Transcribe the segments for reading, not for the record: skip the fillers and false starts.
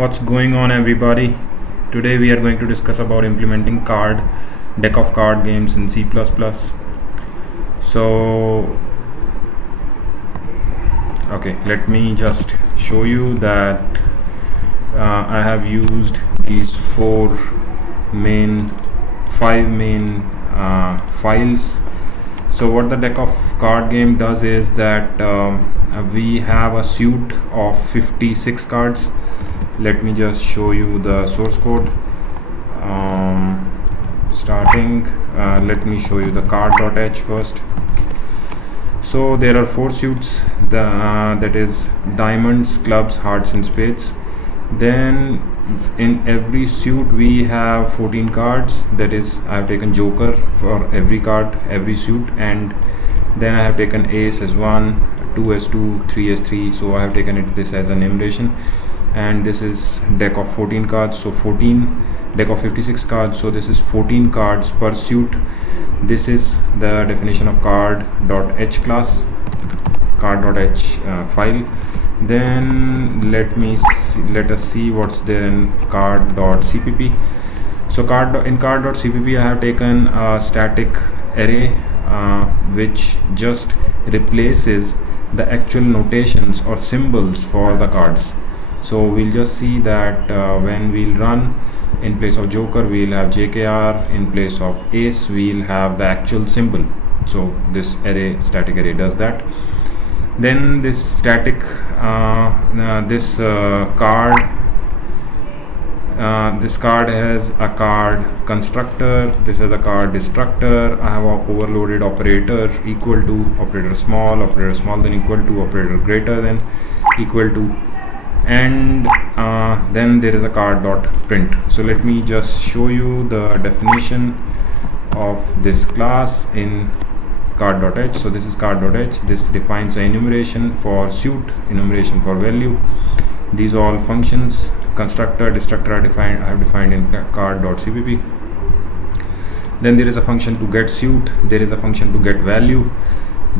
What's going on, everybody? Today we are going to discuss about implementing deck of card games in C++. So okay, let me just show you that I have used these five main files. So what the deck of card game does is that we have a suite of 56 cards. Let me just show you the source code. Starting, let me show you the card.h first. So there are four suits, that is diamonds, clubs, hearts and spades. Then in every suit we have 14 cards, that is I have taken joker for every card, every suit, and then I have taken ace as 1, 2 as 2, 3 as 3. So I have taken this as an enumeration, and this is deck of 14 cards, so 14 deck of 56 cards, so this is 14 cards per suit. This is the definition of card.h class, card.h file. Then let us see what's there in card.cpp. So in card.cpp I have taken a static array which just replaces the actual notations or symbols for the cards. So we'll just see that when we'll run, in place of joker we'll have jkr, in place of ace we'll have the actual symbol. So this static array does that. Then this static this card has a card constructor, this has a card destructor. I have a overloaded operator equal to, operator small then equal to, operator greater than, equal to, and then there is a card.print. So let me just show you the definition of this class in card.h. So this is card.h. This defines an enumeration for suit, enumeration for value. These all functions, constructor, destructor I have defined in card.cpp. Then there is a function to get suit, there is a function to get value,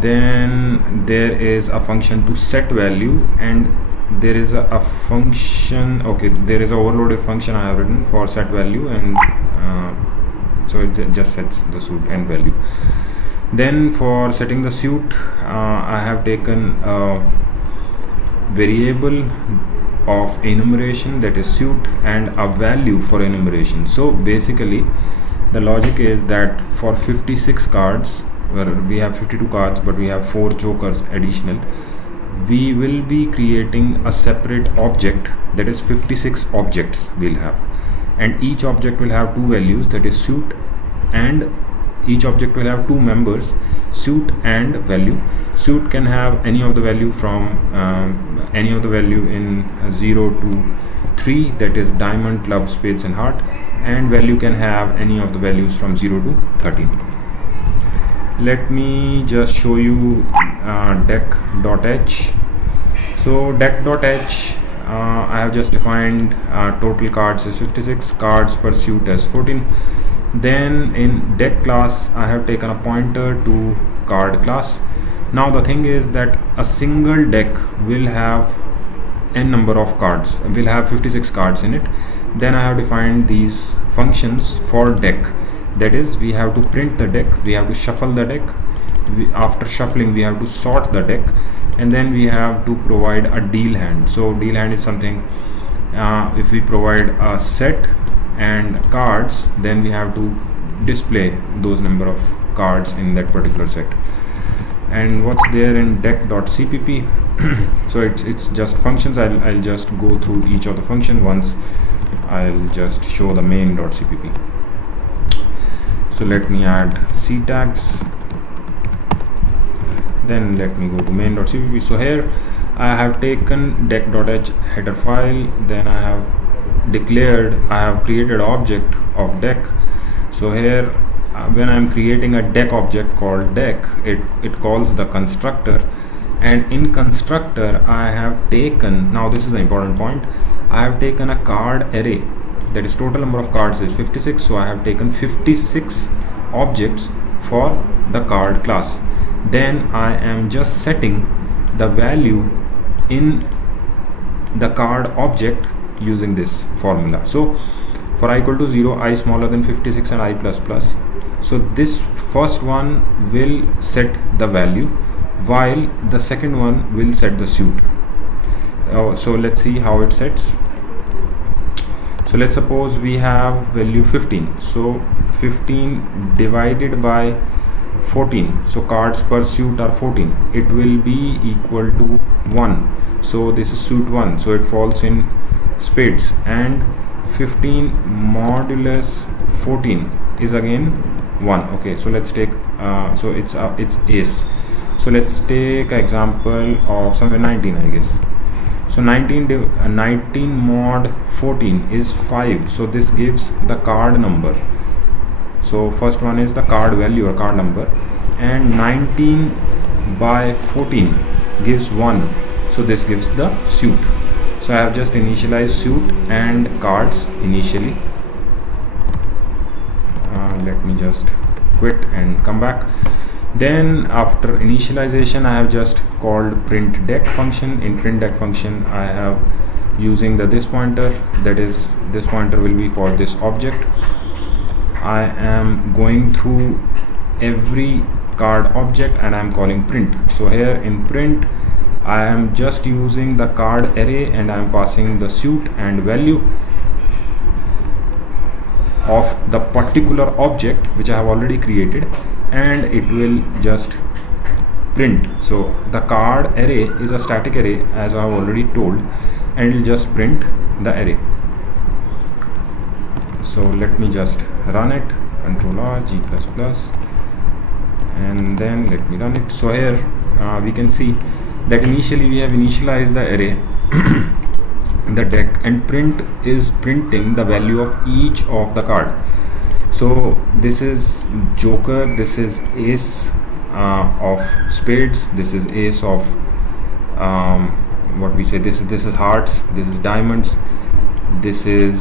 then there is a function to set value, and there is a function, there is a overloaded function I have written for set value, and so it just sets the suit and value. Then for setting the suit, I have taken a variable of enumeration, that is suit, and a value for enumeration. So basically the logic is that for 56 cards, where we have 52 cards but we have 4 jokers additional, we will be creating a separate object, that is 56 objects we'll have, and each object will have 2 values, that is suit, and each object will have 2 members, suit and value. Suit can have any of the value from any of the value in 0 to 3, that is diamond, club, spades and heart, and value can have any of the values from 0 to 13. Let me just show you deck.h. So deck.h, I have just defined total cards as 56, cards per suit as 14. Then in deck class I have taken a pointer to card class. Now the thing is that a single deck will have n number of cards, will have 56 cards in it. Then I have defined these functions for deck, that is we have to print the deck, we have to shuffle the deck, after shuffling we have to sort the deck, and then we have to provide a deal hand. So deal hand is something, if we provide a set and cards, then we have to display those number of cards in that particular set. And what's there in deck.cpp? So it's just functions. I'll just go through each of the function once. I'll just show the main.cpp. So let me add c tags, then let me go to main.cpp. So here I have taken deck.h header file, then I have created object of deck. So here when I am creating a deck object called deck, it calls the constructor, and in constructor I have taken, now this is the important point, I have taken a card array, that is total number of cards is 56, so I have taken 56 objects for the card class. Then I am just setting the value in the card object using this formula. So for I equal to 0, I smaller than 56 and I plus plus. So this first one will set the value while the second one will set the suit. So let's see how it sets. So let's suppose we have value 15. So 15 divided by 14, so cards per suit are 14, it will be equal to 1. So this is suit 1, so it falls in spades, and 15 modulus 14 is again 1. Okay, so let's take so it's ace. So let's take example of somewhere 19, I guess. So 19 mod 14 is 5, so this gives the card number. So first one is the card value or card number, and 19 by 14 gives 1, so this gives the suit. So I have just initialized suit and cards initially. Let me just quit and come back. Then after initialization, I have just called print deck function. In print deck function, I have using the this pointer, that is this pointer will be for this object. I am going through every card object and I am calling print. So here in print, I am just using the card array and I am passing the suit and value of the particular object which I have already created, and it will just print. So the card array is a static array, as I have already told, and it will just print the array. So let me just run it, Control R, G++, and then let me run it. So here we can see that initially we have initialized the array the deck, and print is printing the value of each of the card. So this is joker, this is ace of spades, this is ace of what we say, this is hearts, this is diamonds, this is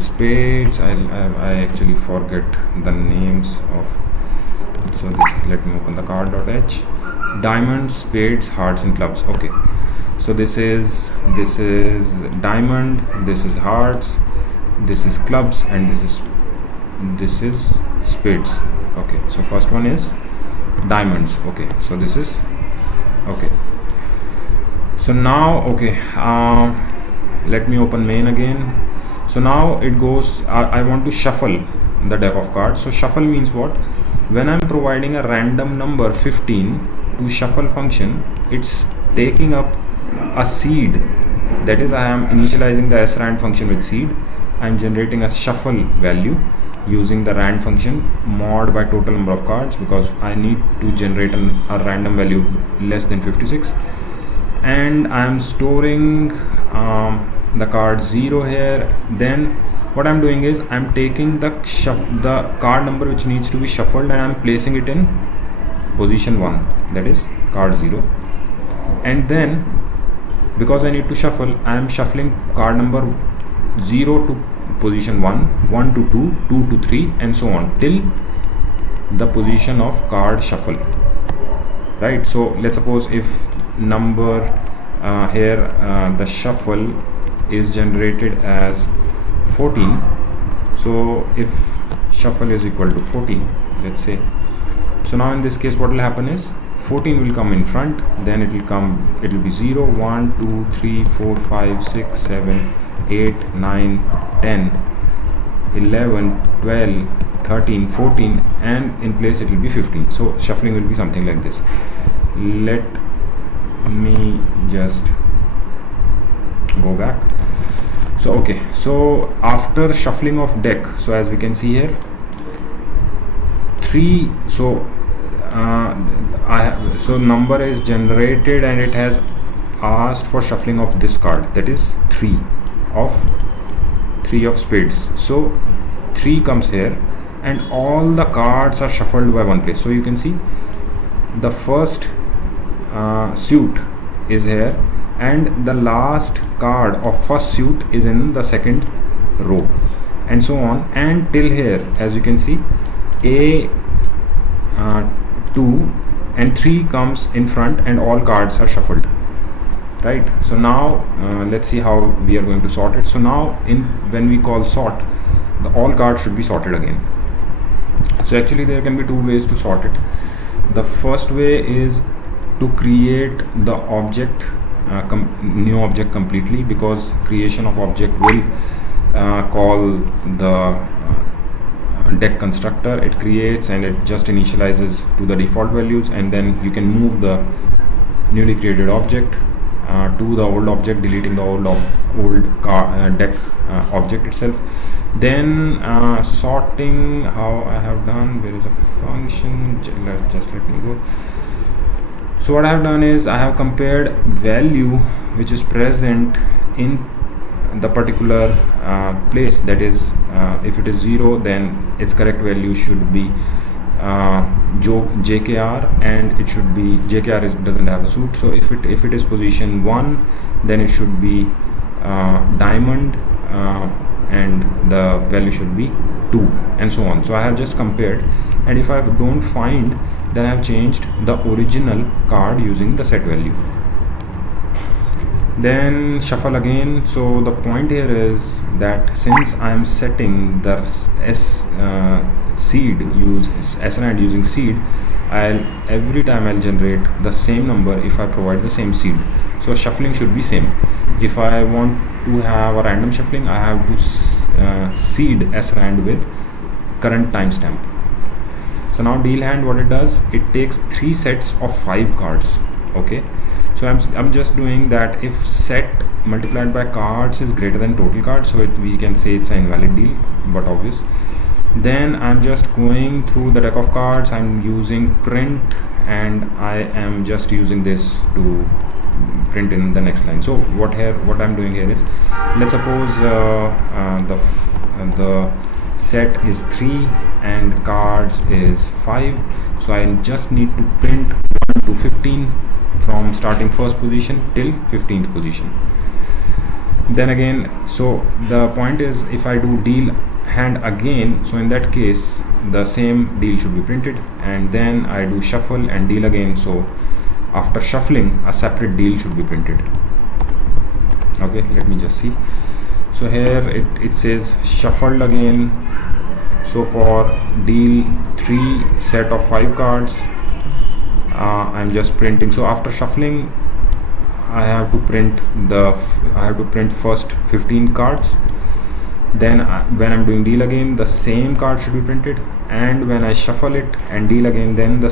spades. I actually forget the names of, so this is, let me open the card.h, diamonds, spades, hearts and clubs. Okay, so this is diamond, this is hearts, this is clubs, and this is spades. Okay, so first one is diamonds. Okay, so this is okay. So now okay, let me open main again. So now it goes, I want to shuffle the deck of cards. So shuffle means what? When I'm providing a random number 15 to shuffle function, it's taking up a seed. That is, I am initializing the srand function with seed. I am generating a shuffle value using the rand function mod by total number of cards, because I need to generate a random value less than 56, and I am storing the card 0 here. Then what I'm doing is I'm taking the card number which needs to be shuffled and I'm placing it in position 1, that is card 0, and then because I need to shuffle, I am shuffling card number 0 to position 1, 1 to 2, 2 to 3, and so on till the position of card shuffle, right? So let's suppose if number here the shuffle is generated as 14, so if shuffle is equal to 14, let's say, so now in this case what will happen is 14 will come in front, then it will be 0, 1, 2, 3, 4, 5, 6, 7, 8, 9, 10, 11, 12, 13, 14, and in place it will be 15. So shuffling will be something like this. Let me just go back. So okay, so after shuffling of deck, so as we can see here, 3, so so number is generated and it has asked for shuffling of this card, that is 3 of spades. So 3 comes here and all the cards are shuffled by one place. So you can see the first suit is here and the last card of first suit is in the second row, and so on, and till here as you can see A 2 and 3 comes in front and all cards are shuffled right? So now let's see how we are going to sort it. So now when we call sort, the all cards should be sorted again. So actually there can be two ways to sort it. The first way is to create the object, new object completely, because creation of object will call the deck constructor. It creates and it just initializes to the default values, and then you can move the newly created object to the old object, deleting the old deck object itself. Then sorting, how I have done, there is a function, just let me go. So what I have done is I have compared value which is present in the particular place, that is if it is 0, then its correct value should be JKR, and it should be JKR doesn't have a suit. So if it is position 1, then it should be diamond, and the value should be 2, and so on. So I have just compared, and if I don't find, then I have changed the original card using the set value. Then shuffle again. So the point here is that since I am setting the seed, use SRAND using seed, every time I'll generate the same number if I provide the same seed. So shuffling should be same. If I want to have a random shuffling, I have to seed SRAND with current timestamp. So now deal hand, what it does, it takes 3 sets of 5 cards. Okay, so I'm just doing that if set multiplied by cards is greater than total cards, so we can say it's an invalid deal, but obvious. Then I'm just going through the deck of cards, I'm using print, and I am just using this to print in the next line. So what I'm doing here is, let's suppose the set is 3 and cards is 5, so I just need to print 1 to 15 from starting first position till 15th position. Then again, so the point is, if I do deal hand again, so in that case the same deal should be printed, and then I do shuffle and deal again, so after shuffling a separate deal should be printed. Okay, let me just see. So here it says shuffled again. So for deal 3 set of 5 cards, I'm just printing. So after shuffling, I have to print first 15 cards. Then when I'm doing deal again, the same card should be printed, and when I shuffle it and deal again, then the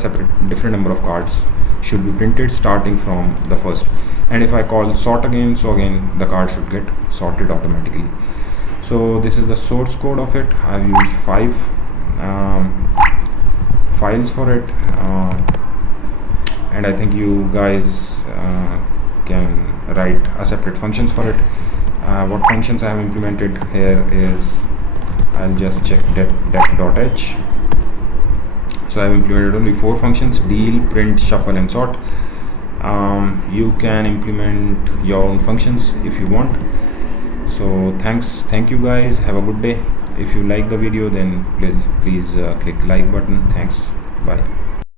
different number of cards should be printed starting from the first. And if I call sort again, so again the card should get sorted automatically. So this is the source code of it. I've used 5 files for it, and I think you guys can write a separate functions for it. What functions I have implemented here is, I'll just check deck.h. So I have implemented only 4 functions: deal, print, shuffle, and sort. You can implement your own functions if you want. So thank you guys, have a good day. If you like the video, then please click like button. Thanks, bye.